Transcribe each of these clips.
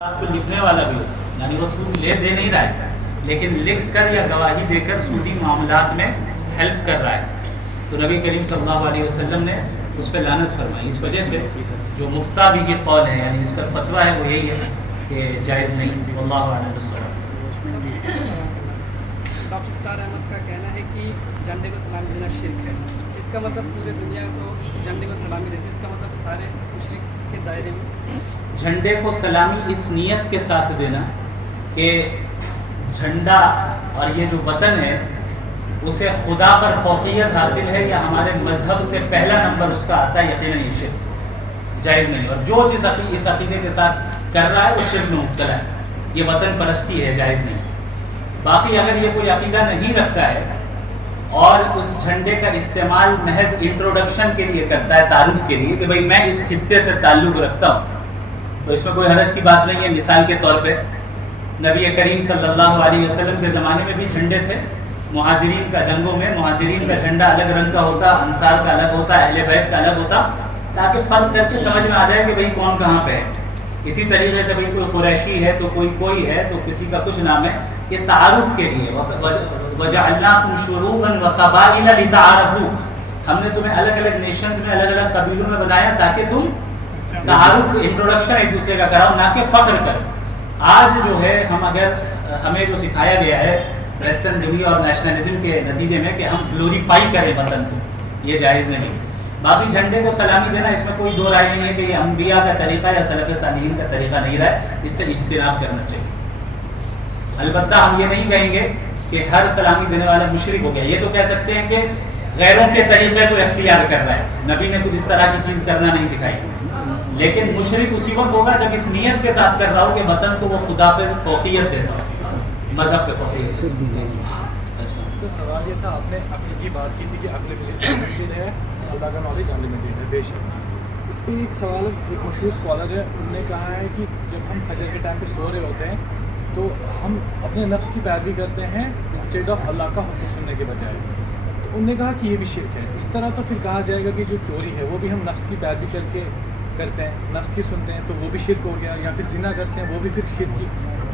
کو لکھنے والا بھی ہوتا ہے، یعنی وہ سود لے دے نہیں رہا ہے لیکن لکھ کر یا گواہی دے کر سودی معاملات میں ہیلپ کر رہا ہے، تو نبی کریم صلی اللہ علیہ وسلم نے اس پہ لعنت فرمائی۔ اس وجہ سے جو مفتہ بھی یہ قول ہے، یعنی اس پر فتویٰ ہے، وہ یہی ہے کہ جائز نہیں۔ واللہ اعلم بالصواب۔ ڈاکٹر اسرار احمد کا کہنا ہے کہ جھنڈے کو سلامی دینا شرک ہے۔ اس کا مطلب پورے دنیا کو جھنڈے کو سلامی دیتے، اس کا مطلب سارے مشرک کے دائرے میں جھنڈے کو سلامی اس نیت کے ساتھ دینا کہ جھنڈا اور یہ جو وطن ہے اسے خدا پر فوقیت حاصل ہے یا ہمارے مذہب سے پہلا نمبر اس کا آتا ہے، یقیناً یہ شرک جائز نہیں، اور جو جس اس عقیدے کے ساتھ کر رہا ہے وہ شرک میں مبتلا ہے، یہ وطن پرستی ہے، جائز نہیں۔ باقی اگر یہ کوئی عقیدہ نہیں رکھتا ہے اور اس جھنڈے کا استعمال محض انٹروڈکشن کے لیے کرتا ہے، تعارف کے لیے کہ بھائی میں اس خطے سے تعلق رکھتا ہوں، تو اس میں کوئی حرج کی بات نہیں ہے۔ مثال کے طور پہ نبی کریم صلی اللہ علیہ وسلم کے زمانے میں بھی جھنڈے تھے، مہاجرین کا جنگوں میں مہاجرین کا جھنڈا الگ رنگ کا ہوتا، انصار کا الگ ہوتا، اہل بیت کا الگ ہوتا، تاکہ فرق کر کے سمجھ میں آ جائے کہ بھائی کون کہاں پہ ہے۔ اسی طریقے سے بھائی کوئی قریشی ہے تو کوئی ہے تو کسی کا کچھ نام ہے، یہ تعارف کے لیے۔ وَجَعَلْنَاكُمْ شُعُوبًا وَقَبَائِلَ لِتَعَارَفُوا، ہم نے تمہیں الگ الگ نیشنز میں الگ الگ قبیلوں میں بنایا تاکہ تم تعارف، انٹروڈکشن ایک دوسرے کا کراؤ، نہ کہ فخر کرو۔ آج جو ہے ہمیں جو سکھایا گیا ہے ویسٹرن روی اور نیشنلزم کے نتیجے میں کہ ہم گلوریفائی کریں وطن کو، یہ جائز نہیں۔ باقی جھنڈے کو سلامی دینا اس میں کوئی دو رائے نہیں ہے کہ یہ انبیاء کا طریقہ یا سلف صالحین کا طریقہ نہیں رہا ہے، اس سے اجتناب کرنا چاہیے۔ البتہ ہم یہ نہیں کہیں گے کہ ہر سلامی دینے والا مشرک ہو گیا، یہ تو کہہ سکتے ہیں کہ غیروں کے طریقے کو اختیار کر رہا ہے، نبی نے کچھ اس طرح کی چیز کرنا نہیں سکھائی، لیکن مشرک اسی وقت ہوگا جب اس نیت کے ساتھ کر رہا ہو کہ وطن کو وہ خدا پہ فوقیت دیتا ہو، مذہب پہ فوقیت دیتا ہو۔ سر سوال یہ تھا، آپ نے عقل کی بات کی تھی کہ عقل لمیٹیڈ ہے، اللہ کا نالج انلمیٹیڈ ہے، بے شک۔ اس پہ ایک سوال، ایک مشہور اسکالر ہے، انہوں نے کہا ہے کہ جب ہم فجر کے ٹائم پہ سو رہے ہوتے ہیں تو ہم اپنے نفس کی پیروی کرتے ہیں انسٹیڈ آف اللہ کا حکم سننے کے بجائے، تو انہوں نے کہا کہ یہ بھی شرک ہے۔ اس طرح تو پھر کہا جائے گا کہ جو چوری ہے وہ بھی ہم نفس کی پیروی کر کے کرتے ہیں، نفس کی سنتے ہیں تو وہ بھی شرک ہو گیا، یا پھر زنا کرتے ہیں وہ بھی پھر شرک کی،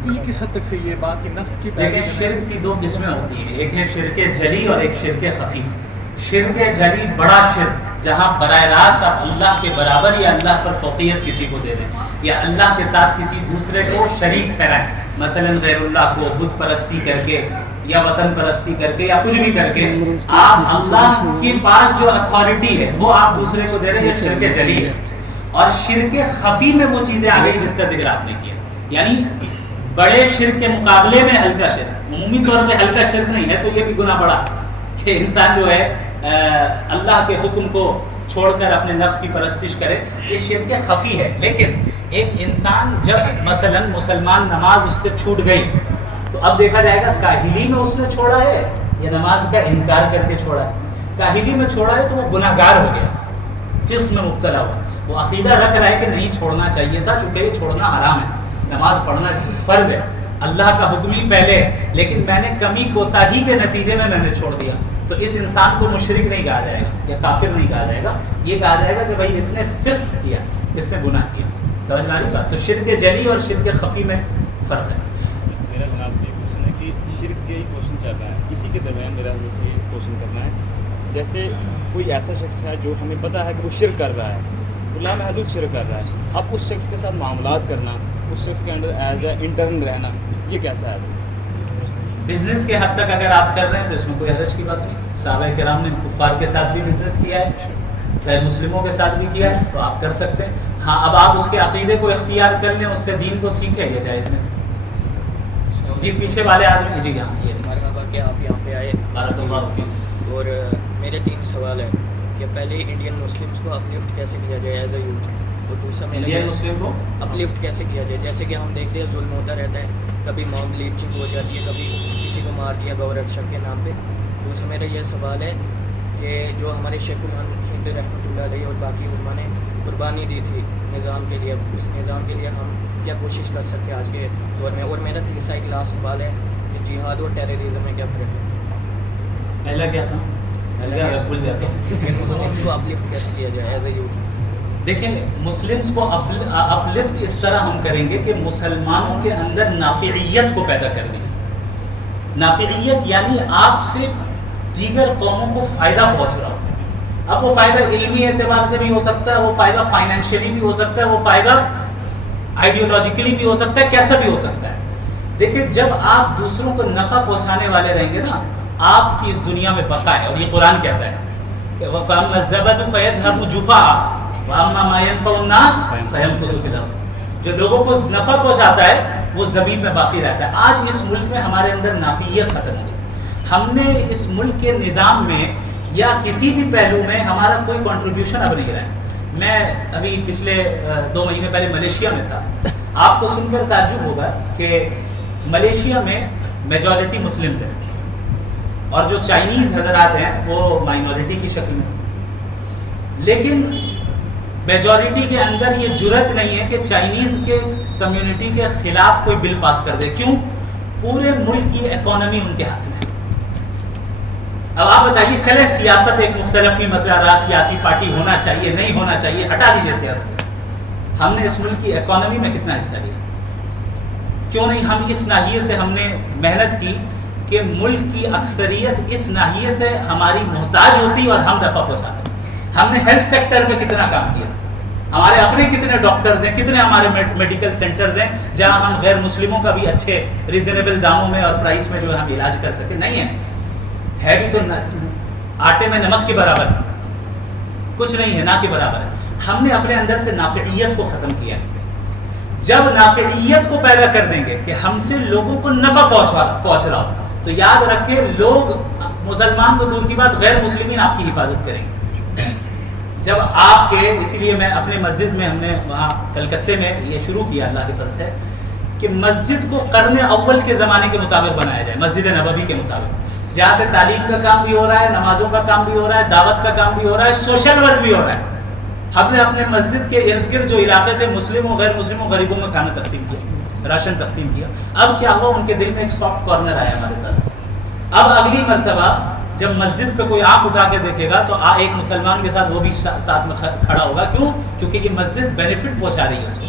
تو یہ کس حد تک صحیح ہے بات کہ نفس کی پیروی؟ لیکن شرک کی دو قسمیں ہوتی ہیں، ایک ہے شرک جلی اور ایک شرک خفی۔ شرک جلی بڑا شرک جہاں براہ راست آپ اللہ کے برابر یا اللہ پر فوقیت کسی کو دے دیں یا اللہ کے ساتھ کسی دوسرے کو شریک ٹھہرائیں، مثلا غیر اللہ کو بت پرستی کر کے یا وطن پرستی کر کے یا کچھ بھی کر کے آپ اللہ کے پاس جو اتھارٹی ہے وہ آپ دوسرے کو دے رہے ہیں، یہ شرک جلی ہے۔ اور شرک خفی میں وہ چیزیں آ گئی جس کا ذکر آپ نے کیا، یعنی بڑے شرک کے مقابلے میں ہلکا شرک، عمومی طور پہ ہلکا شرک نہیں ہے تو یہ بھی گناہ بڑا کہ انسان جو ہے اللہ کے حکم کو چھوڑ کر اپنے نفس کی پرستش کرے، یہ شرک خفی ہے۔ لیکن ایک انسان جب مثلا مسلمان نماز اس سے چھوٹ گئی تو اب دیکھا جائے گا کاہلی میں اس نے چھوڑا ہے یا نماز کا انکار کر کے چھوڑا ہے۔ کاہلی میں چھوڑا ہے تو وہ گناہ گار ہو گیا، فسق میں مبتلا ہوا، وہ عقیدہ رکھ رہا ہے کہ نہیں چھوڑنا چاہیے تھا، چونکہ یہ چھوڑنا حرام ہے، نماز پڑھنا فرض ہے، اللہ کا حکم ہی پہلے ہے، لیکن میں نے کمی کوتاہی کے نتیجے میں نے چھوڑ دیا، تو اس انسان کو مشرک نہیں کہا جائے گا یا کافر نہیں کہا جائے گا، یہ کہا جائے گا کہ بھائی اس نے فسق کیا، اس نے گناہ کیا۔ سمجھ میں آ رہی بات؟ تو شرک جلی اور شرک خفی میں فرق ہے۔ میرا جناب سے یہ کوشچن ہے کہ شرک کے ہی کوشچن چل رہا ہے، اسی کے درمیان میرا سے یہ کوشچن کرنا ہے، جیسے کوئی ایسا شخص ہے جو ہمیں پتہ ہے کہ وہ شرک کر رہا ہے، اللہ محدود شرک کر رہا ہے، اب اس شخص کے ساتھ معاملات کرنا، اس شخص کے انڈر ایز اے انٹرن رہنا، یہ کیسا ہے؟ بزنس کے حد تک اگر آپ کر رہے ہیں تو اس میں کوئی حرج کی بات نہیں۔ صحابہ کرام نے کفار کے ساتھ بھی بزنس کیا ہے، غیر مسلموں کے ساتھ بھی کیا ہے، تو آپ کر سکتے ہیں۔ ہاں اب آپ اس کے عقیدے کو اختیار کر لیں، اس سے دین کو سیکھیں، یہ جائز ہے۔ جی پیچھے والے آدمی، جی ہاں یہ مرحبا کہ آپ یہاں پہ آئے، بارک اللہ فیک۔ اور میرے 3 سوال ہیں کہ پہلے انڈین مسلمس کو اپلفٹ کیسے کیا جائے ایز اے یوتھ، اور دوسرا انڈین مسلم کو اپلفٹ کیسے کیا جائے، جیسے کہ ہم دیکھ رہے ہیں ظلم ہوتا رہتا ہے، کبھی موب لنچنگ ہو جاتی ہے، کبھی کسی کو مار دیا گورکشپ کے نام پہ۔ دوسرا میرا یہ سوال ہے کہ جو ہمارے شیخ الہند رحمۃ اللہ علیہ اور باقی علماء نے قربانی دی تھی نظام کے لیے، اس نظام کے لیے ہم کیا کوشش کر سکتے ہیں آج کے دور میں؟ اور میرا تیسرا ایک لاسٹ سوال ہے کہ جہاد اور ٹیررزم میں کیا فرق ہے؟ پہلا کیا تھا؟ مسلمس کو اپلفٹ کیسے کیا جائے ایز اے یوتھ؟ دیکھیں مسلمس کو اپلفٹ اس طرح ہم کریں گے کہ مسلمانوں کے اندر نافعیت کو پیدا کر دیں. نافعیت یعنی آپ سے دیگر قوموں کو فائدہ پہنچ رہا ہو. اب وہ فائدہ علمی اعتبار سے بھی ہو سکتا ہے, وہ فائدہ فائنینشلی بھی ہو سکتا ہے, وہ فائدہ آئیڈیولوجیکلی بھی ہو سکتا ہے, کیسا بھی ہو سکتا ہے. دیکھیں جب آپ دوسروں کو نفع پہنچانے والے رہیں گے نا, آپ کی اس دنیا میں بقا ہے. اور یہ قرآن کہتا ہے وَفَأَمَّا الزَّبَدُ فَيَذْهَبُ جُفَاءً وَأَمَّا مَا يَنفَعُ النَّاسَ فَيَمْكُثُ فِي الْأَرْضِ. جو لوگوں کو نفع پہنچاتا ہے وہ زمین میں باقی رہتا ہے. آج اس ملک میں ہمارے اندر نافعیت ختم ہو گئی. ہم نے اس ملک کے نظام میں یا کسی بھی پہلو میں ہمارا کوئی کنٹریبیوشن اب نہیں رہا ہے. میں ابھی پچھلے 2 مہینے پہلے ملیشیا میں تھا. آپ کو سن کر تعجب ہوگا کہ ملیشیا میں میجورٹی مسلمز ہیں اور جو چائنیز حضرات ہیں وہ مائنورٹی کی شکل میں. لیکن میجورٹی کے اندر یہ جرأت نہیں ہے کہ چائنیز کے کمیونٹی کے خلاف کوئی بل پاس کر دے. کیوں؟ پورے ملک کی اکانومی ان کے ہاتھ میں. اب آپ بتائیے, چلے سیاست ایک مختلف ہی مسئلہ رہا, سیاسی پارٹی ہونا چاہیے نہیں ہونا چاہیے, ہٹا دیجیے سیاست. ہم نے اس ملک کی اکانومی میں کتنا حصہ لیا؟ کیوں نہیں ہم اس ناحیے سے ہم نے محنت کی کہ ملک کی اکثریت اس ناحیے سے ہماری محتاج ہوتی اور ہم نفع پہنچاتے. ہم نے ہیلتھ سیکٹر میں کتنا کام کیا, ہمارے اپنے کتنے ڈاکٹرز ہیں, کتنے ہمارے میڈیکل سینٹرز ہیں جہاں ہم غیر مسلموں کا بھی اچھے ریزنیبل داموں میں اور پرائس میں جو ہے ہم علاج کر سکیں. نہیں ہے بھی تو آٹے میں نمک کے برابر, کچھ نہیں ہے, نہ کے برابر ہے. ہم نے اپنے اندر سے نافعیت کو ختم کیا. جب نافعیت کو پیدا کر دیں گے کہ ہم سے لوگوں کو نفع پہنچ رہا ہو, تو یاد رکھیں لوگ مسلمان تو دور کی بات, غیر مسلمین آپ کی حفاظت کریں گے. جب آپ کے, اسی لیے میں اپنے مسجد میں, ہم نے وہاں کلکتے میں یہ شروع کیا اللہ کے فضل سے کہ مسجد کو قرن اول کے زمانے کے مطابق بنایا جائے, مسجد نبوی کے مطابق, جہاں سے تعلیم کا کام بھی ہو رہا ہے, نمازوں کا کام بھی ہو رہا ہے, دعوت کا کام بھی ہو رہا ہے, سوشل ورک بھی ہو رہا ہے. ہم نے اپنے مسجد کے ارد گرد جو علاقے تھے مسلموں غیر مسلموں غریبوں میں کھانا تقسیم کیا, راشن تقسیم کیا. اب کیا ہوا, ان کے دل میں ایک سافٹ کارنر آیا ہمارے طرف. اب اگلی مرتبہ جب مسجد پہ کوئی آنکھ اٹھا کے دیکھے گا تو ایک مسلمان کے ساتھ وہ بھی ساتھ میں کھڑا ہوگا. کیوں؟ کیونکہ یہ مسجد بینیفٹ پہنچا رہی ہے اس کو.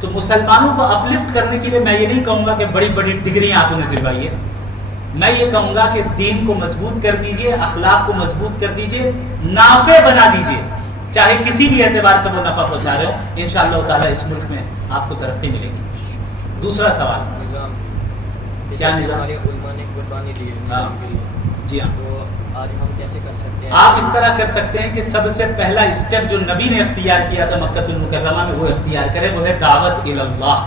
تو مسلمانوں کو اپلفٹ کرنے کے لیے میں یہ نہیں کہوں گا کہ بڑی بڑی ڈگریاں آپ انہیں دلوائیے. میں یہ کہوں گا کہ دین کو مضبوط کر دیجئے, اخلاق کو مضبوط کر دیجئے, نافع بنا دیجئے, چاہے کسی بھی اعتبار سے وہ نفع پہنچا رہے ہو. انشاءاللہ تعالیٰ اس ملک میں آپ کو ترقی ملے گی. دوسرا سوال, نظام کیا نظام؟ ہمارے علماء نے قربانی دی ہے نظام کے لیے. جی ہاں, تو آج ہم کیسے کر سکتے ہیں؟ آپ اس طرح کر سکتے ہیں کہ سب سے پہلا اسٹیپ جو نبی نے اختیار کیا تھا مکہ المکرمہ میں وہ اختیار کرے, وہ ہے دعوت الی اللہ.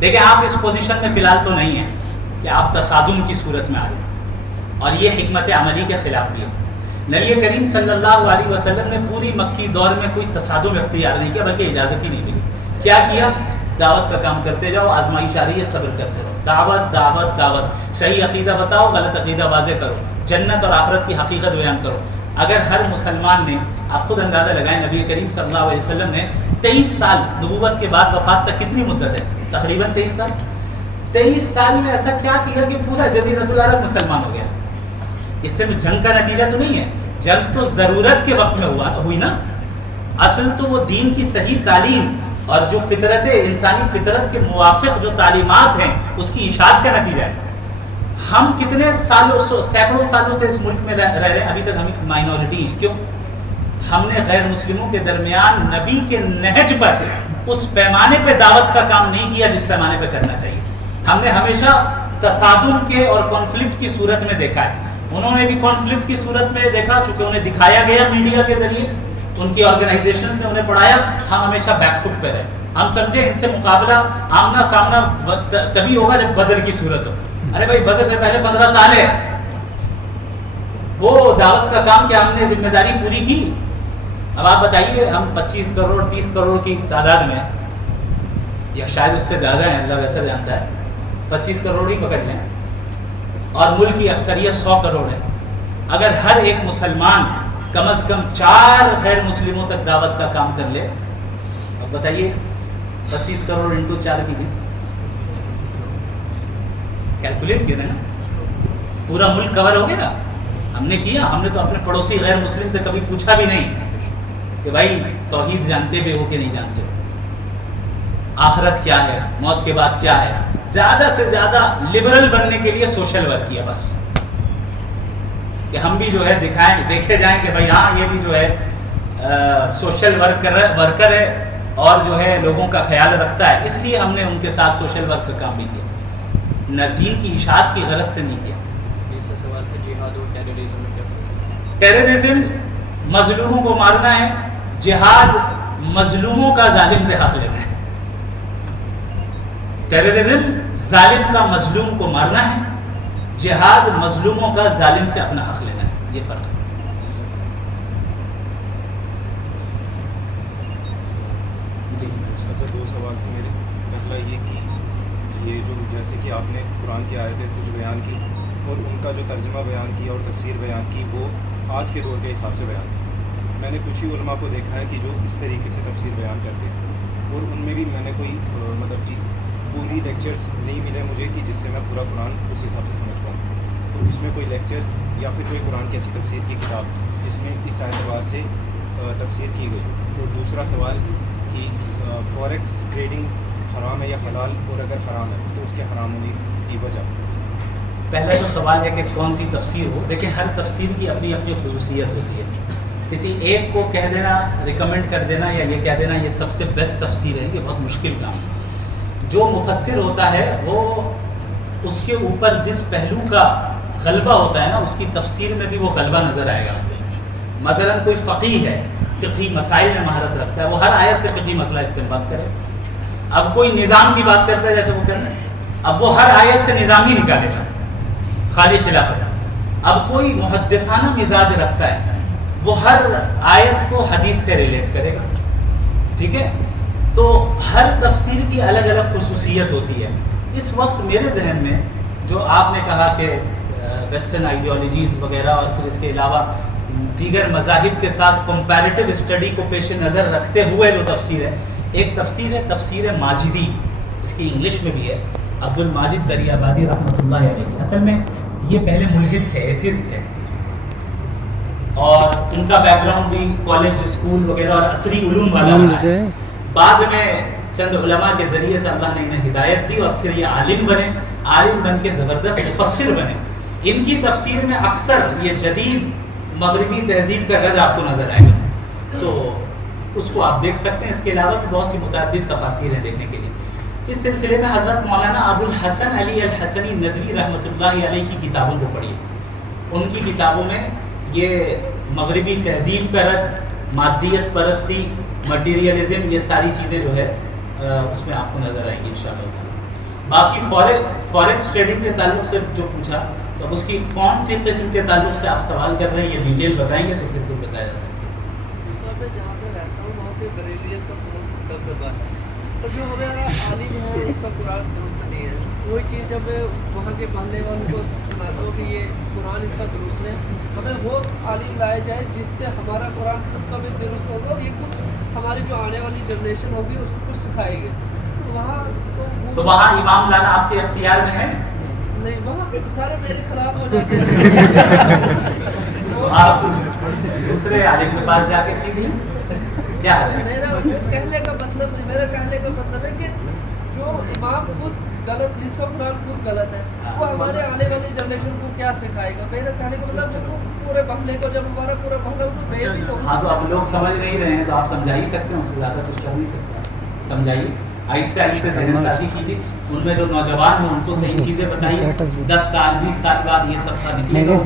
دیکھیں آپ اس پوزیشن میں فی الحال تو نہیں ہیں کہ آپ تصادم کی صورت میں آ رہے ہیں, اور یہ حکمت عملی کے خلاف بھی ہے. نبی کریم صلی اللہ علیہ وسلم نے پوری مکی دور میں کوئی تصادم اختیار نہیں کیا, بلکہ اجازت ہی نہیں ملی. کیا کیا؟ دعوت کا کام کرتے جاؤ, آزمائش آ رہی ہے صبر کرتے رہو, دعوت دعوت دعوت, صحیح عقیدہ بتاؤ, غلط عقیدہ واضح کرو, جنت اور آخرت کی حقیقت بیان کرو. اگر ہر مسلمان نے, آپ خود اندازہ لگائیں, نبی کریم صلی اللہ علیہ وسلم نے 23 سال نبوت کے بعد وفات تک کتنی مدت ہے؟ تقریباً 23 سال. 23 سال میں ایسا کیا کیا کہ پورا جزیرۃ العرب مسلمان ہو گیا؟ اس سے جنگ کا نتیجہ تو نہیں ہے, جنگ تو ضرورت کے وقت میں ہوئی نا. اصل تو وہ دین کی صحیح تعلیم اور جو فطرت انسانی فطرت کے موافق جو تعلیمات ہیں اس کی اشاعت کا نتیجہ ہے. ہم کتنے سالوں سینکڑوں سالوں سے اس ملک میں رہ رہے ہیں, ابھی تک ہم مائنورٹی ہیں. کیوں؟ ہم نے غیر مسلموں کے درمیان نبی کے نہج پر اس پیمانے پہ دعوت کا کام نہیں کیا جس پیمانے پہ کرنا چاہیے. ہم نے ہمیشہ تصادم کے اور کانفلکٹ کی صورت میں دیکھا ہے. انہوں نے بھی کانفلکٹ کی صورت میں دیکھا, چونکہ انہیں دکھایا گیا میڈیا کے ذریعے, ان کی آرگنائزیشن نے انہیں پڑھایا. ہم ہمیشہ بیک فٹ پہ رہے. ہم سمجھے ان سے مقابلہ آمنا سامنا تبھی ہوگا جب بدر کی صورت ہو. ارے بھائی بدر سے پہلے 15 سال ہے. وہ دعوت کا کام کیا ہم نے ذمہ داری پوری کی؟ اب آپ بتائیے, ہم 25 کروڑ 30 کروڑ کی تعداد میں, یا شاید اس سے زیادہ ہیں, اللہ بہتر جانتا ہے, 25 کروڑ ہی پکڑ لیں, اور ملک کی اکثریت 100 کروڑ ہے. اگر ہر ایک مسلمان کم از کم 4 غیر مسلموں تک دعوت کا کام کر لے, اب بتائیے 25 کروڑ انٹو 4 کیجیے, کیلکولیٹ کیا نا, پورا ملک کور ہو گیا. ہم نے کیا, ہم نے تو اپنے پڑوسی غیر مسلم سے کبھی پوچھا بھی نہیں کہ بھائی توحید جانتے بھی ہو کہ نہیں جانتے ہو، آخرت کیا ہے، موت کے بعد کیا ہے. زیادہ سے زیادہ لبرل بننے کے لیے سوشل ورک کیا بس، کہ ہم بھی جو ہے دیکھے جائیں کہ بھائی ہاں یہ بھی جو ہے سوشل ورکر ہے اور جو ہے لوگوں کا خیال رکھتا ہے، اس لیے ہم نے ان کے ساتھ سوشل ورک کا کام بھی کیا، نہ دین کی اشاعت کی غرض سے نہیں کیا. تیسرا سوال تھا جہاد اور ٹیررزم میں کیا فرق ہے؟ ٹیررزم مظلوموں کو مارنا ہے، جہاد مظلوموں کا ظالم سے حق لینا ہے. ٹیررزم ظالم کا مظلوم کو مارنا ہے، جہاد مظلوموں کا ظالم سے اپنا حق لینا ہے. یہ فرق ہے. جی اچھا، دو سوال تھے میرے. پہلا یہ کہ یہ جو جیسے کہ آپ نے قرآن کی آیتیں کچھ بیان کی اور ان کا جو ترجمہ بیان کیا اور تفسیر بیان کی وہ آج کے دور کے حساب سے بیان کی. میں نے کچھ ہی علماء کو دیکھا ہے کہ جو اس طریقے سے تفسیر بیان کرتے ہیں، اور ان میں بھی میں نے کوئی مطلب کہ پوری لیکچرز نہیں ملے مجھے کہ جس سے میں پورا قرآن اس حساب سے سمجھ پاؤں. تو اس میں کوئی لیکچرز یا پھر کوئی قرآن کی ایسی تفسیر کی کتاب جس میں اس اعتبار سے تفسیر کی گئی. اور دوسرا سوال کہ فوریکس ٹریڈنگ حرام ہے یا حلال، اور اگر حرام ہے تو اس کے حرام ہونے کی وجہ. پہلا جو سوال ہے کہ کون سی تفسیر ہو، دیکھیں ہر تفسیر کی اپنی اپنی خصوصیت ہوتی ہے. کسی ایک کو کہہ دینا، ریکمنڈ کر دینا یا یہ کہہ دینا یہ سب سے بیسٹ تفسیر ہے، یہ بہت مشکل کام ہے. جو مفسر ہوتا ہے وہ اس کے اوپر جس پہلو کا غلبہ ہوتا ہے نا، اس کی تفسیر میں بھی وہ غلبہ نظر آئے گا. مثلا کوئی فقیہ ہے، فقہی مسائل میں مہارت رکھتا ہے، وہ ہر آیت سے فقہی مسئلہ استنباط کرے. اب کوئی نظام کی بات کرتا ہے جیسے وہ کہتے ہیں، اب وہ ہر آیت سے نظام ہی نکالے گا خالی خلافت. اب کوئی محدثانہ مزاج رکھتا ہے، وہ ہر آیت کو حدیث سے ریلیٹ کرے گا. ٹھیک ہے، تو ہر تفسیر کی الگ الگ خصوصیت ہوتی ہے. اس وقت میرے ذہن میں جو آپ نے کہا کہ ویسٹرن آئیڈیالوجیز وغیرہ اور پھر اس کے علاوہ دیگر مذاہب کے ساتھ کمپیریٹیو اسٹڈی کو پیش نظر رکھتے ہوئے جو تفسیر ہے، ایک تفسیر ہے تفسیر ماجدی، اس کی انگلش میں بھی ہے، عبد الماجد دریابادی رحمۃ اللہ علیہ. اصل میں یہ پہلے ملحد تھے، ایتھسٹ تھے، اور ان کا بیک گراؤنڈ بھی کالج اسکول وغیرہ اور عصری علوم والا ہے. بعد میں چند علماء کے ذریعے سے اللہ نے انہیں ہدایت دی اور پھر یہ عالم بنے، عالم بن کے زبردست مفسر بنے. ان کی تفسیر میں اکثر یہ جدید مغربی تہذیب کا رد آپ کو نظر آئے گا، تو اس کو آپ دیکھ سکتے ہیں. اس کے علاوہ بھی بہت سی متعدد تفاسیر ہیں دیکھنے کے لیے. اس سلسلے میں حضرت مولانا ابو الحسن علی الحسنی ندوی رحمۃ اللہ علیہ کی کتابوں کو پڑھیے. ان کی کتابوں میں یہ مغربی تہذیب کا رد، مادیت پرستی، مٹیریلزم، یہ ساری چیزیں جو ہے اس میں آپ کو نظر آئیں گی انشاءاللہ. باقی فوریکس ٹریڈنگ کے تعلق سے جو پوچھا، تو اب اس کی کون سی قسم کے تعلق سے آپ سوال کر رہے ہیں یہ ڈیٹیل بتائیں گے تو پھر کوئی بتایا جا سکتا ہے. صاحب میں جہاں پہ رہتا ہوں وہاں پہ بریلیت کا بہت دبدبہ ہے، اور جو ہمارا عالم ہے اس کا قرآن درست نہیں ہے. وہی چیز جب میں وہاں کے محلے والوں کو سناتا ہوں کہ یہ قرآن اس کا درست ہے، ہمیں وہ عالم لایا جائے جس سے ہمارا قرآن خود کا بھی درست ہوگا اور یہ کچھ ہماری جو آنے والی جنریشن ہوگی اس کو کچھ سکھائے گی. تو وہاں امام لانا آپ کے اختیار میں ہے؟ نہیں، وہاں سارے میرے خلاف ہو جاتے ہیں. آپ دوسرے عالم کے پاس جا کے سیدھی کیا ہے؟ میرا کہنے کا مطلب ہے کہ جو امام خود غلط، جس کا قرآن خود غلط ہے، وہ ہمارے آنے والی جنریشن کو کیا سکھائے گا. میرا کہنے کا مطلب وہ پورے محلے کو، جب ہمارا پورا محلہ اس کو بے بھی تو. ہاں، تو اب لوگ سمجھ نہیں رہے ہیں تو آپ سمجھا ہی سکتے ہیں، اس سے زیادہ کچھ کر نہیں سکتا. سمجھائیے، آہستہ آہستہ ذہن سازی کیجیے. ان میں جو نوجوان ہیں ان کو صحیح چیزیں بتائیے. 10 سال 20 سال بعد یہ طبقہ نکلے گا،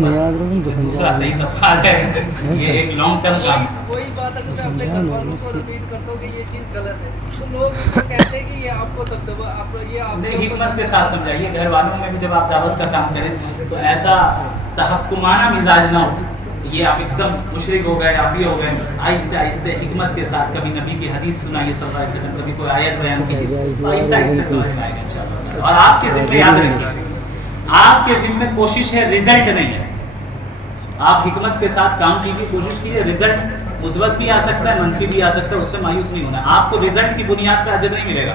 دوسرا صحیح طبقہ آ جائے گا. یہ ایک لانگ ٹرم کام ہے. وہی بات اگر میں اپنے گھر والوں کو ریپیٹ کرتا ہوں کہ یہ چیز غلط ہے، تو لوگ کہتے ہیں کہ یہ آپ کو دبدبہ، نہیں، حکمت کے ساتھ سمجھائیے. گھر والوں میں بھی جب آپ دعوت کا کام کریں تو ایسا تحکمانہ مزاج نہ ہو، یہ آپ ایک دم مشرک ہو گئے، آپ یہ ہو گئے. آہستہ آہستہ حکمت کے ساتھ کبھی نبی کی حدیث سنائیے صلی اللہ علیہ وسلم، کبھی کوئی آیت بیان کیجیے، آہستہ آہستہ سمجھ میں آئے گا انشاءاللہ. اور آپ کے ذمہ یاد رکھیے، آپ کے ذمہ کوشش ہے، رزلٹ نہیں ہے. آپ حکمت کے ساتھ کام کیجیے، کوشش کیجیے. رزلٹ مثبت بھی آ سکتا ہے، منفی بھی آ سکتا ہے، اس سے مایوس نہیں ہونا. آپ کو رزلٹ کی بنیاد پہ اجر نہیں ملے گا،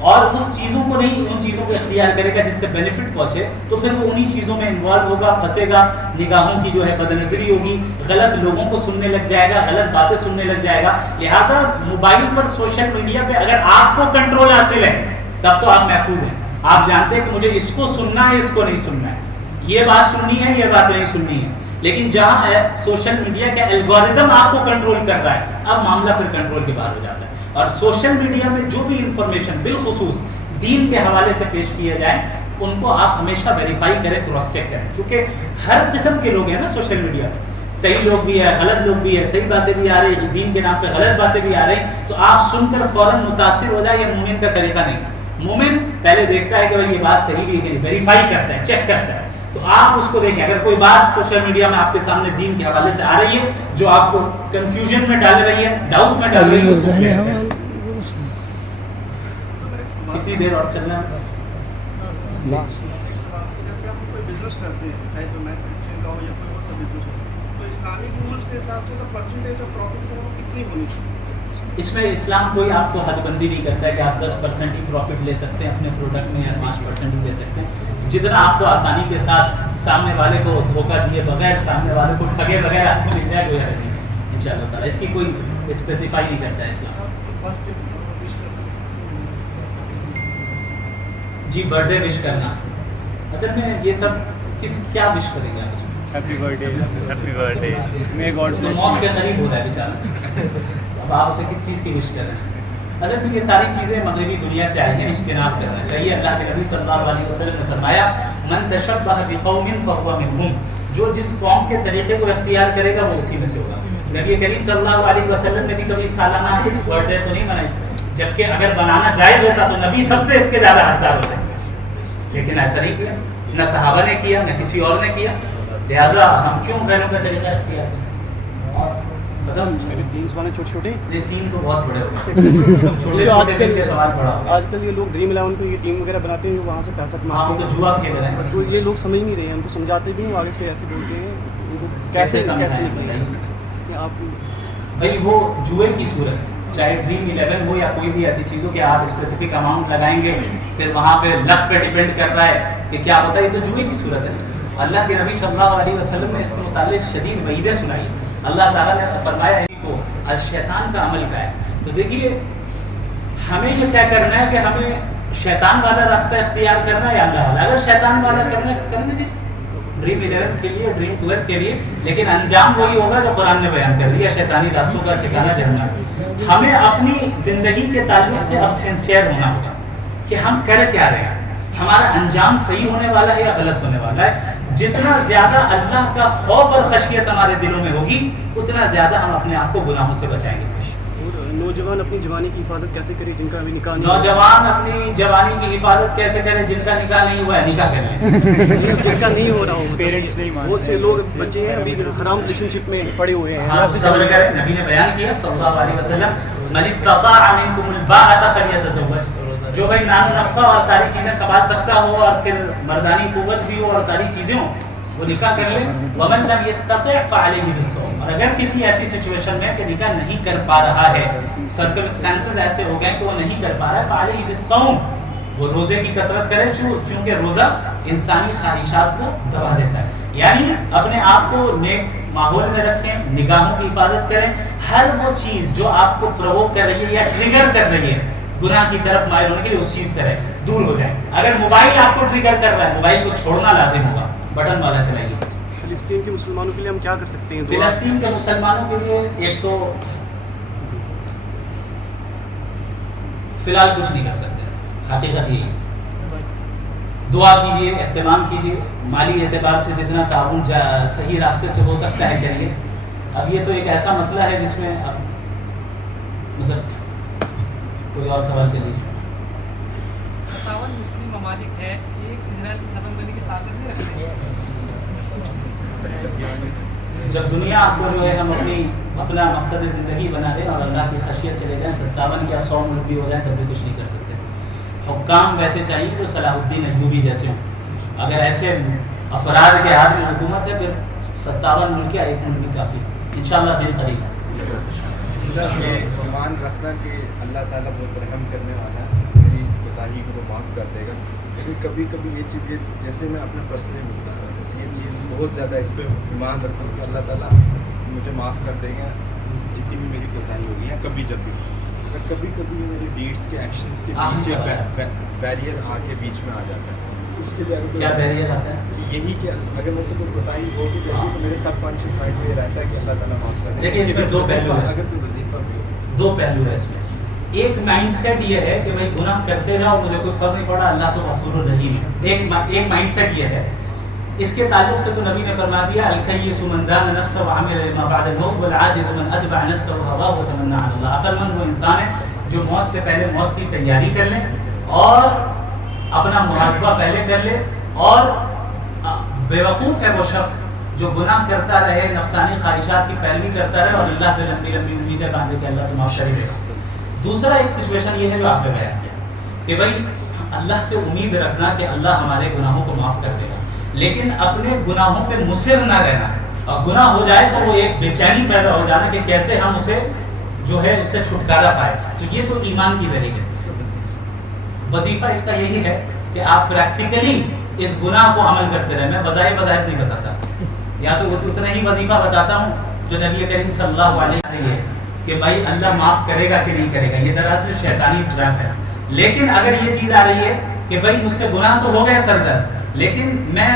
اور اس چیزوں کو نہیں، ان چیزوں کو اختیار کرے گا جس سے بینیفٹ پہنچے، تو پھر وہ انہی چیزوں میں انوالو ہوگا، پھنسے گا، نگاہوں کی جو ہے بد نظری ہوگی، غلط لوگوں کو سننے لگ جائے گا، غلط باتیں سننے لگ جائے گا. لہٰذا موبائل پر، سوشل میڈیا پہ اگر آپ کو کنٹرول حاصل ہے تب تو آپ محفوظ ہیں. آپ جانتے ہیں کہ مجھے اس کو سننا ہے، اس کو نہیں سننا ہے، یہ بات سننی ہے، یہ بات نہیں سننی ہے. لیکن جہاں سوشل میڈیا کا الگوریتم آپ کو کنٹرول کر رہا ہے، اب معاملہ پھر کنٹرول کے باہر ہو جاتا ہے. اور سوشل میڈیا میں جو بھی انفارمیشن بالخصوص دین کے حوالے سے پیش کیے جائیں، ان کو آپ ہمیشہ ویریفائی کریں، کراس چیک کریں، کیونکہ ہر قسم کے لوگ ہیں نا سوشل میڈیا پہ. صحیح لوگ بھی ہے، غلط لوگ بھی ہے، صحیح باتیں بھی آ رہی، دین کے نام پہ غلط باتیں بھی آ رہی. تو آپ سن کر فوراً متاثر ہو جائے، یہ مومن کا طریقہ نہیں. مومن پہلے دیکھتا ہے کہ بھائی یہ بات صحیح بھی ہے کہ نہیں، ویریفائی کرتا ہے، چیک کرتا ہے. تو آپ اس کو دیکھیں. اگر کوئی بات سوشل میڈیا میں آپ کے سامنے دین کے حوالے سے آ رہی ہے جو آپ کو کنفیوژن میں ڈال رہی ہے، ڈاؤٹ میں ڈال رہی ہے، کتنی دیر اور چلنا ہے؟ جیسے ہم کوئی بزنس کرتے ہیں، چاہے تو مینوفیکچرنگ کا ہو یا کوئی اور سا بزنس ہو، تو اسلامک رولس کے حساب سے پرسنٹیج آف پروفٹ جو ہے وہ کتنی ہونی چاہیے؟ اس میں اسلام کوئی آپ کو حد بندی نہیں کرتا ہے کہ آپ 10% ہی پروفٹ لے سکتے ہیں اپنے پروڈکٹ میں، یا 5% ہی لے سکتے ہیں. جتنا آپ کو آسانی کے ساتھ سامنے والے کو دھوکہ دیے بغیر، سامنے والے کو ٹھگے بغیر آپ کو مل جائے گا ان شاء اللہ تعالیٰ. اس کی کوئی اسپیسیفائی نہیں کرتا ہے اسلام. جی برتھ ڈے وش کرنا، اصل میں یہ سب کیا وش کریں گے آپ؟ Happy birth day, happy birth day, may God تو موت کے قریب ہو رہا ہے بیچارہ، اب آپ اسے کس چیز کی وش کر رہے ہیں؟ اصل میں یہ ساری چیزیں مغربی دنیا سے آئی ہیں، اجتناب کرنا چاہیے. اللہ کے نبی صلی اللہ علیہ وسلم نے فرمایا من تشبہ بقوم فہو منہم، جو جس قوم کے طریقے کو اختیار کرے گا وہ اسی میں سے ہوگا. نبی کریم صلی اللہ علیہ وسلم نے بھی کبھی سالانہ برتھ ڈے تو نہیں منائی، جبکہ اگر بنانا جائز ہوتا تو نبی سب سے اس کے زیادہ حقدار ہوتے، لیکن ایسا نہیں کیا، نہ صحابہ نے کیا، نہ کسی اور نے کیا. لہٰذا ہم کیوں غیروں کا طریقہ اختیار کریں؟ چھوٹے چھوٹے یہ تین تو بہت بڑے ہو گئے، چھوٹے آج چھوٹے کے سوال بڑا ہو گیا. آج کل یہ لوگ ڈریم 11 کو یہ ٹیم وغیرہ بناتے ہیں، وہاں سے پیسہ ہاں کماتے وہ ہیں. تو جوا کھیل رہے ہیں. تو یہ لوگ سمجھ نہیں رہے ہیں، ان کو سمجھاتے بھی ہیں، آگے سے ایسے بولتے ہیں ان کو کیسے سمجھائیں؟ نکلیں آپ. بھائی وہ جوئے کی صورت ہے، چاہے ڈریم 11 ہو یا کوئی بھی ایسی چیز ہو کہ آپ اسپیسیفک اماؤنٹ لگائیں گے، پھر وہاں پہ لک پہ ڈیپینڈ کر رہا ہے کہ کیا ہوتا ہے. یہ تو جوئے کی صورت ہے. اللہ کے نبی صلی اللہ علیہ وسلم نے اس کے متعلق شدید وعیدیں سنائی. اللہ تعالیٰ نے فرمایا ہے کو شیطان کا عمل کا ہے. تو دیکھیے ہمیں یہ طے کرنا ہے کہ ہمیں شیطان والا راستہ اختیار کرنا ہے یا اللہ والا. اگر شیطان والا کرنا ہے کرنے دیں، ڈریم 11 کے لیے، ڈریم 12 کے لیے، لیکن انجام وہی ہوگا جو قرآن نے بیان کر دیا. شیطانی راستوں کا ٹھکانہ جہنم. ہمیں اپنی زندگی کے تعلق سے اب سنسیئر ہونا ہوگا کہ ہم کر کیا رہے ہیں، ہمارا انجام صحیح ہونے والا ہے یا غلط ہونے والا ہے. جتنا زیادہ اللہ کا خوف اور خشیت ہمارے دلوں میں ہوگی، اتنا زیادہ ہم اپنے آپ کو گناہوں سے بچائیں گے. نوجوان اپنی جوانی کی حفاظت کیسے کرے جن کا ابھی نکاح نہیں ہوا؟ نوجوان اپنی جوانی کی حفاظت کیسے کریں؟ جن کا نکاح نہیں ہوا ہے نکاح کر لیں. جن کا نہیں ہو رہا ہو، پیرنٹس نہیں مانتے، بہت سے لوگ بچے ہیں ابھی حرام ریلیشن شپ میں پڑے ہوئے ہیں. آپ صبر کریں. نبی نے بیان کیا صلی اللہ علیہ وسلم من استطاع منکم الباءۃ فلیتزوج، جو بھائی نان و نفقہ اور ساری چیزیں سنبھال سکتا ہو اور پھر مردانی قوت بھی ہو اور ساری چیزیں ہوں، وہ نکاح کر لے. ومن لم یستطع فعلیہ بالصوم، اور اگر کسی ایسی سچویشن میں کہ نکاح نہیں کر پا رہا ہے، سرکمسٹانسز ایسے ہو گئے کہ وہ نہیں کر پا رہا ہے، فعلیہ بالصوم، وہ روزے کی کثرت کرے، چونکہ روزہ انسانی خواہشات کو دبا دیتا ہے. یعنی اپنے آپ کو نیک ماحول میں رکھیں، نگاہوں کی حفاظت کریں. ہر وہ چیز جو آپ کو پرووک کر رہی ہے یا ٹریگر کر رہی ہے گناہ کی طرف مائل ہونے کے لیے، اس چیز سے رہے، دور ہو جائیں. اگر موبائل آپ کو ٹریگر کر رہا ہے، موبائل کو چھوڑنا لازم ہوگا، بٹن والا چلائیے. فلسطین کے مسلمانوں کے لیے ہم کیا کر سکتے ہیں؟ فلسطین کے مسلمانوں کے لیے ایک تو فی الحال کچھ نہیں کر سکتے، حقیقت یہی. دعا کیجیے، اہتمام کیجیے، مالی اعتبار سے جتنا تعاون صحیح راستے سے ہو سکتا ہے کریے. اب یہ تو ایک ایسا مسئلہ ہے جس میں اب مطلب کوئی اور سوال کر لیجیے. 57 مسلم ممالک ہیں، ایک اسرائیل کو ختم کرنے کی طاقت نہیں رکھتے ہیں. جب دنیا کو جو ہے ہم اپنا مقصد زندگی بنا لیں اور اللہ کی خشیت چلے جائیں، 57 یا 100 ملک بھی ہو جائیں تب بھی کچھ نہیں کر سکتے. حکام ویسے چاہیے جو صلاح الدین ایوبی جیسے ہوں. اگر ایسے افراد کے ہاتھ میں حکومت ہے پھر 57 ملک یا ایک ملک بھی کافی. انشاءاللہ دن قریب ہے. ایمان رکھنا کہ اللہ تعالیٰ بہت رحم کرنے والا ہے. میری کوتاہی کو تو معاف کر دے گا، لیکن کبھی کبھی یہ چیز جیسے میں اپنا پرسنلی بتا رہا ہوں، یہ چیز بہت زیادہ اس پہ ایمان رکھتا ہوں کہ اللہ تعالیٰ مجھے معاف کر دے گا جتنی بھی میری کوتاہی ہوگی یا کبھی جب بھی، کبھی کبھی میری ڈیڈس کے ایکشنس کے پیچھے بیریئر آ کے بیچ میں آ جاتا ہے. اس کے لیے کیا بیریئر آتا ہے؟ یہی کہ اگر مجھ سے کوئی کوتاہی ہو بھی جاتی ہے تو میرے سب کانشیس مائنڈ میں یہ رہتا ہے کہ اللہ تعالیٰ معاف کر دے. دیکھیں اس میں دو پہلو ہیں، اگر کوئی وظیفہ بھی ہو، دو پہلو ہے اس میں. ایک مائنڈ سیٹ یہ ہے کہ بھائی گناہ کرتے رہو، مجھے کوئی فرق نہیں پڑا، اللہ تو غفور الرحیم ہے. ایک مائنڈ سیٹ یہ ہے. اس کے تعلق سے تو نبی نے فرما دیا الکیس من دان نفسه وعمل لما بعد الموت والعاجز من اتبع نفسه هواه وتمنى على الله. عقل مند وہ انسان ہے جو موت سے پہلے موت کی تیاری کر لے اور اپنا محاسبہ پہلے کر لے، اور بیوقوف ہے وہ شخص جو گناہ کرتا رہے، نفسانی خواہشات کی پیروی کرتا رہے اور اللہ سے لمبی لمبی امیدیں باندھے کہ اللہ تو معاف کرے گا. دوسرا ایک سچویشن یہ ہے جو آپ نے بیان کیا کہ بھائی اللہ سے امید رکھنا کہ اللہ ہمارے گناہوں کو معاف کر دے گا، لیکن اپنے گناہوں پہ مصر نہ رہنا، اور گناہ ہو جائے تو وہ ایک بے چینی پیدا ہو جانا کہ کیسے ہم اسے جو ہے اس سے چھٹکارا پائے. تو یہ تو ایمان کی دلیل ہے. وظیفہ اس کا یہی ہے کہ آپ پریکٹیکلی اس گناہ کو عمل کرتے رہیں. میں وظائف نہیں بتاتا، یا تو اتنا ہی وظیفہ بتاتا ہوں جو نبی کریم صلی اللہ علیہ وسلم ہے کہ بھائی اللہ معاف کرے گا کہ نہیں کرے گا. یہ دراصل شیطانی ٹریپ ہے. لیکن اگر یہ چیز آ رہی ہے کہ بھائی مجھ سے گناہ تو ہو گئے سرزد، لیکن میں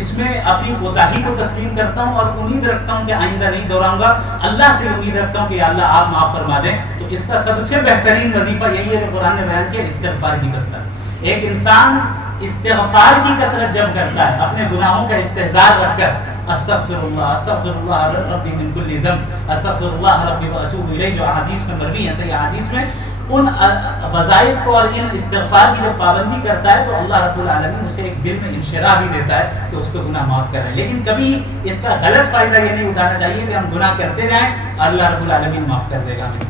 اس میں اپنی کوتاہی کو تسلیم کرتا ہوں اور امید رکھتا ہوں کہ آئندہ نہیں دہراؤں گا، اللہ سے امید رکھتا ہوں کہ یا اللہ آپ معاف فرما دیں، تو اس کا سب سے بہترین وظیفہ یہی ہے جو قرآن نے بیان کیا، استغفار کی کثرت. ایک انسان استغفار کی کثرت جب کرتا ہے، اپنے گناہوں کا استحضار رکھ کر استغفر اللہ ربی من کل ذنب، استغفر اللہ ربی واتوب الیہ، جو احادیث میں مروی ہیں، صحیح احادیث میں، ان وظائف کو اور ان استغفار کی جب پابندی کرتا ہے تو اللہ رب العالمین اسے ایک دل میں انشراح بھی دیتا ہے کہ اس کو گناہ معاف کر رہے ہیں. لیکن کبھی اس کا غلط فائدہ یہ نہیں اٹھانا چاہیے کہ ہم گناہ کرتے رہیں اور اللہ رب العالمین معاف کر دے گا ہمیں.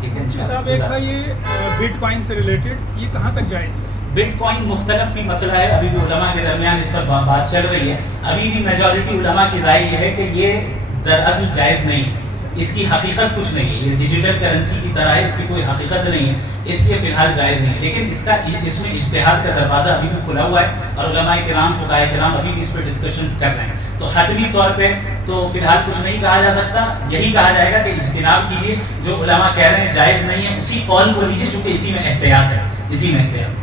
ٹھیک ہے صاحب، ایک تھا یہ بٹ کوائن سے ریلیٹڈ، یہ کہاں تک جائز ہے؟ بٹ کوائن مختلف ہی مسئلہ ہے، ابھی بھی علماء کے درمیان اس پر بات چل رہی ہے. ابھی بھی میجورٹی علماء کی رائے یہ ہے کہ یہ دراصل جائز نہیں ہے، اس کی حقیقت کچھ نہیں ہے، یہ ڈیجیٹل کرنسی کی طرح ہے، اس کی کوئی حقیقت نہیں ہے، اس لیے فی الحال جائز نہیں ہے. لیکن اس میں اجتہاد کا دروازہ ابھی بھی کھلا ہوا ہے اور علماء کرام، فقہاء کرام ابھی بھی اس پہ ڈسکشنز کر رہے ہیں. تو حتمی طور پہ تو فی الحال کچھ نہیں کہا جا سکتا، یہی کہا جائے گا کہ اجتناب کیجیے. جو علماء کہہ رہے ہیں جائز نہیں ہے، اسی قول کو لیجیے چونکہ اسی میں احتیاط ہے، اسی میں احتیاط.